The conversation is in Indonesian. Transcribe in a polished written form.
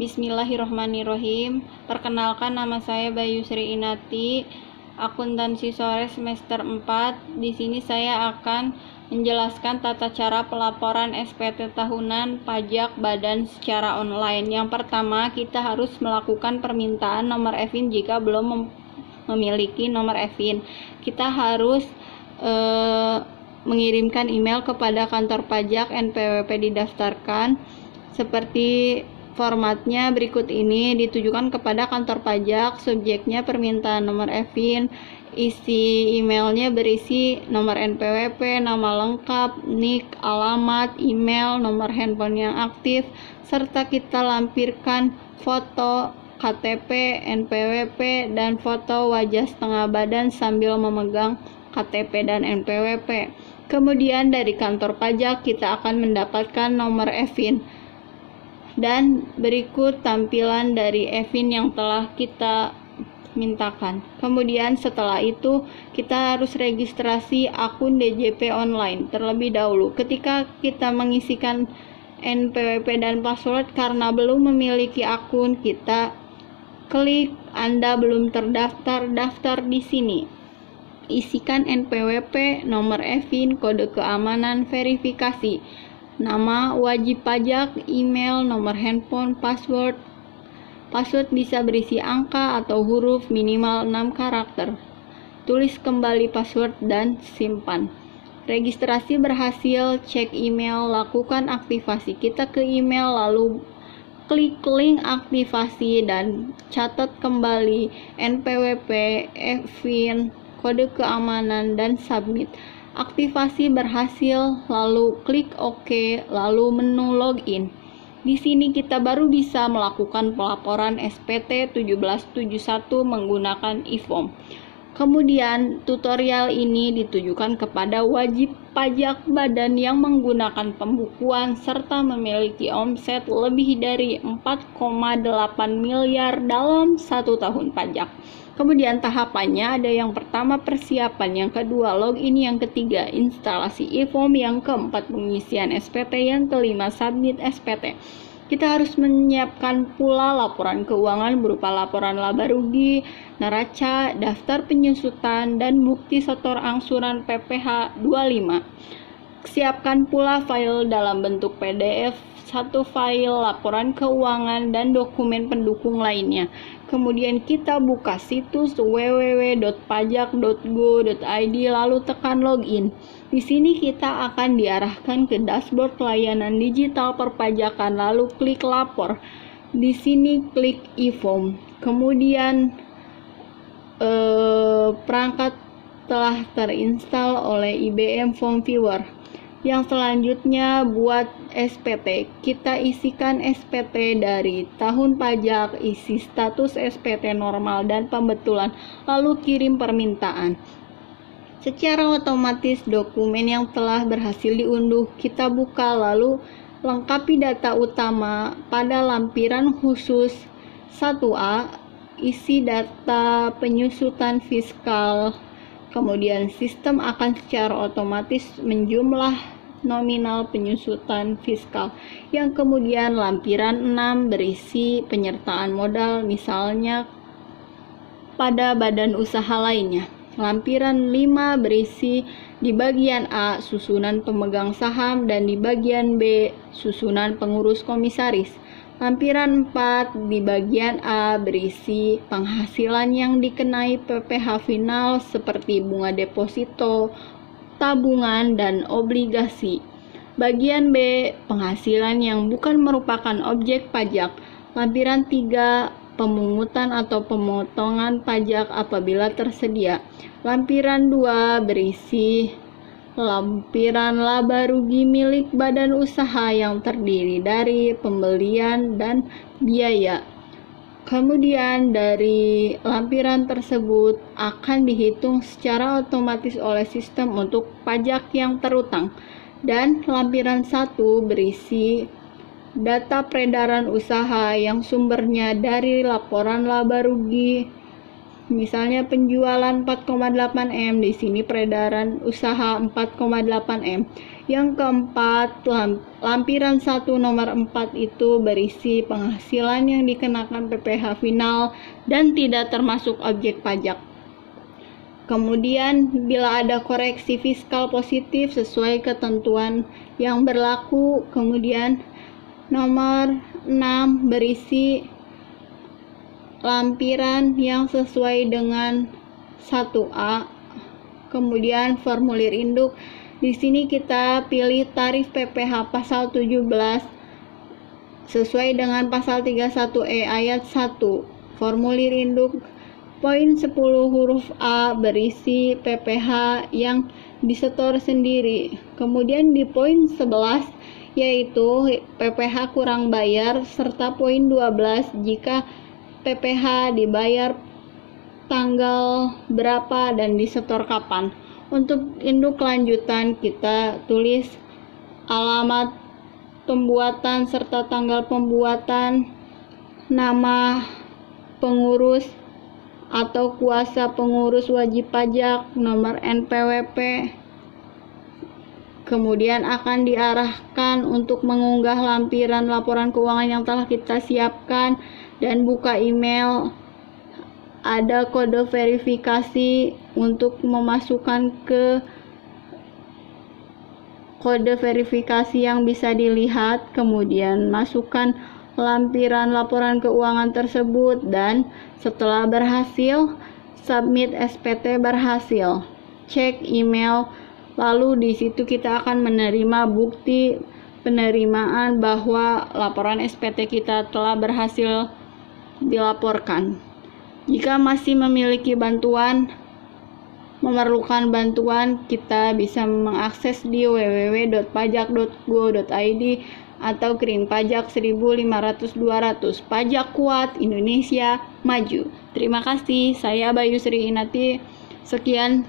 Bismillahirrohmanirrohim. Perkenalkan, nama saya Bayu Sri Inati, akuntansi sore semester 4. Di sini saya akan menjelaskan tata cara pelaporan SPT tahunan pajak badan secara online. Yang pertama, kita harus melakukan permintaan nomor EVIN jika belum memiliki nomor EVIN. Kita harus mengirimkan email kepada kantor pajak NPWP didaftarkan. Seperti formatnya berikut ini, ditujukan kepada kantor pajak, subjeknya permintaan nomor EVIN, isi emailnya berisi nomor NPWP, nama lengkap, NIK, alamat, email, nomor handphone yang aktif, serta kita lampirkan foto KTP, NPWP, dan foto wajah setengah badan sambil memegang KTP dan NPWP. Kemudian dari kantor pajak kita akan mendapatkan nomor EVIN. Dan berikut tampilan dari EVIN yang telah kita mintakan. Kemudian setelah itu kita harus registrasi akun DJP online terlebih dahulu. Ketika kita mengisikan NPWP dan password karena belum memiliki akun, kita klik Anda belum terdaftar, daftar di sini. Isikan NPWP, nomor EVIN, kode keamanan, verifikasi, nama wajib pajak, email, nomor handphone, password. Password bisa berisi angka atau huruf minimal 6 karakter. Tulis kembali password dan simpan. Registrasi berhasil, cek email, lakukan aktivasi. Kita ke email lalu klik link aktivasi dan catat kembali NPWP, EVIN, kode keamanan, dan submit. Aktivasi berhasil, lalu klik OK, lalu menu login. Di sini kita baru bisa melakukan pelaporan SPT 1771 menggunakan e-form. Kemudian tutorial ini ditujukan kepada wajib pajak badan yang menggunakan pembukuan serta memiliki omset lebih dari 4,8 miliar dalam 1 tahun pajak. Kemudian tahapannya ada yang pertama persiapan, yang kedua login, yang ketiga instalasi e-form, yang keempat pengisian SPT, yang kelima submit SPT. Kita harus menyiapkan pula laporan keuangan berupa laporan laba rugi, neraca, daftar penyusutan, dan bukti setor angsuran PPh 25. Siapkan pula file dalam bentuk PDF, satu file laporan keuangan, dan dokumen pendukung lainnya. Kemudian kita buka situs www.pajak.go.id lalu tekan login. Di sini kita akan diarahkan ke dashboard pelayanan digital perpajakan, lalu klik lapor. Di sini klik e-form. Kemudian perangkat telah terinstall oleh IBM Form Viewer. Yang selanjutnya buat SPT. Kita isikan SPT dari tahun pajak, isi status SPT normal dan pembetulan, lalu kirim permintaan. Secara otomatis dokumen yang telah berhasil diunduh kita buka, lalu lengkapi data utama pada lampiran khusus 1A, isi data penyusutan fiskal. Kemudian sistem akan secara otomatis menjumlah nominal penyusutan fiskal. Yang kemudian lampiran 6 berisi penyertaan modal, misalnya pada badan usaha lainnya. Lampiran 5 berisi di bagian A susunan pemegang saham dan di bagian B susunan pengurus komisaris. Lampiran 4 di bagian A berisi penghasilan yang dikenai PPh final seperti bunga deposito, tabungan, dan obligasi. Bagian B penghasilan yang bukan merupakan objek pajak. Lampiran 3 pemungutan atau pemotongan pajak apabila tersedia. Lampiran 2 berisi lampiran laba rugi milik badan usaha yang terdiri dari pembelian dan biaya. Kemudian dari lampiran tersebut akan dihitung secara otomatis oleh sistem untuk pajak yang terutang. Dan lampiran 1 berisi data peredaran usaha yang sumbernya dari laporan laba rugi Misalnya penjualan 4,8 M, di sini peredaran usaha 4,8 M. Yang keempat, lampiran 1 nomor 4 itu berisi penghasilan yang dikenakan PPh final dan tidak termasuk objek pajak. Kemudian, bila ada koreksi fiskal positif sesuai ketentuan yang berlaku, kemudian nomor 6 berisi lampiran yang sesuai dengan 1A. Kemudian formulir induk. Di sini kita pilih tarif PPh pasal 17 sesuai dengan pasal 31E ayat 1. Formulir induk poin 10 huruf A berisi PPh yang disetor sendiri. Kemudian di poin 11 yaitu PPh kurang bayar, serta poin 12 jika PPh dibayar tanggal berapa dan disetor kapan. Untuk induk lanjutan kita tulis alamat pembuatan serta tanggal pembuatan, nama pengurus atau kuasa pengurus wajib pajak, nomor NPWP. Kemudian akan diarahkan untuk mengunggah lampiran laporan keuangan yang telah kita siapkan dan buka email. Ada kode verifikasi untuk memasukkan ke kode verifikasi yang bisa dilihat. Kemudian masukkan lampiran laporan keuangan tersebut dan setelah berhasil, submit SPT berhasil. Cek email, lalu di situ kita akan menerima bukti penerimaan bahwa laporan SPT kita telah berhasil dilaporkan. Jika masih memiliki memerlukan bantuan, kita bisa mengakses di www.pajak.go.id atau kirim pajak 1.500-200. Pajak kuat, Indonesia maju. Terima kasih, saya Bayu Sri Inati. Sekian.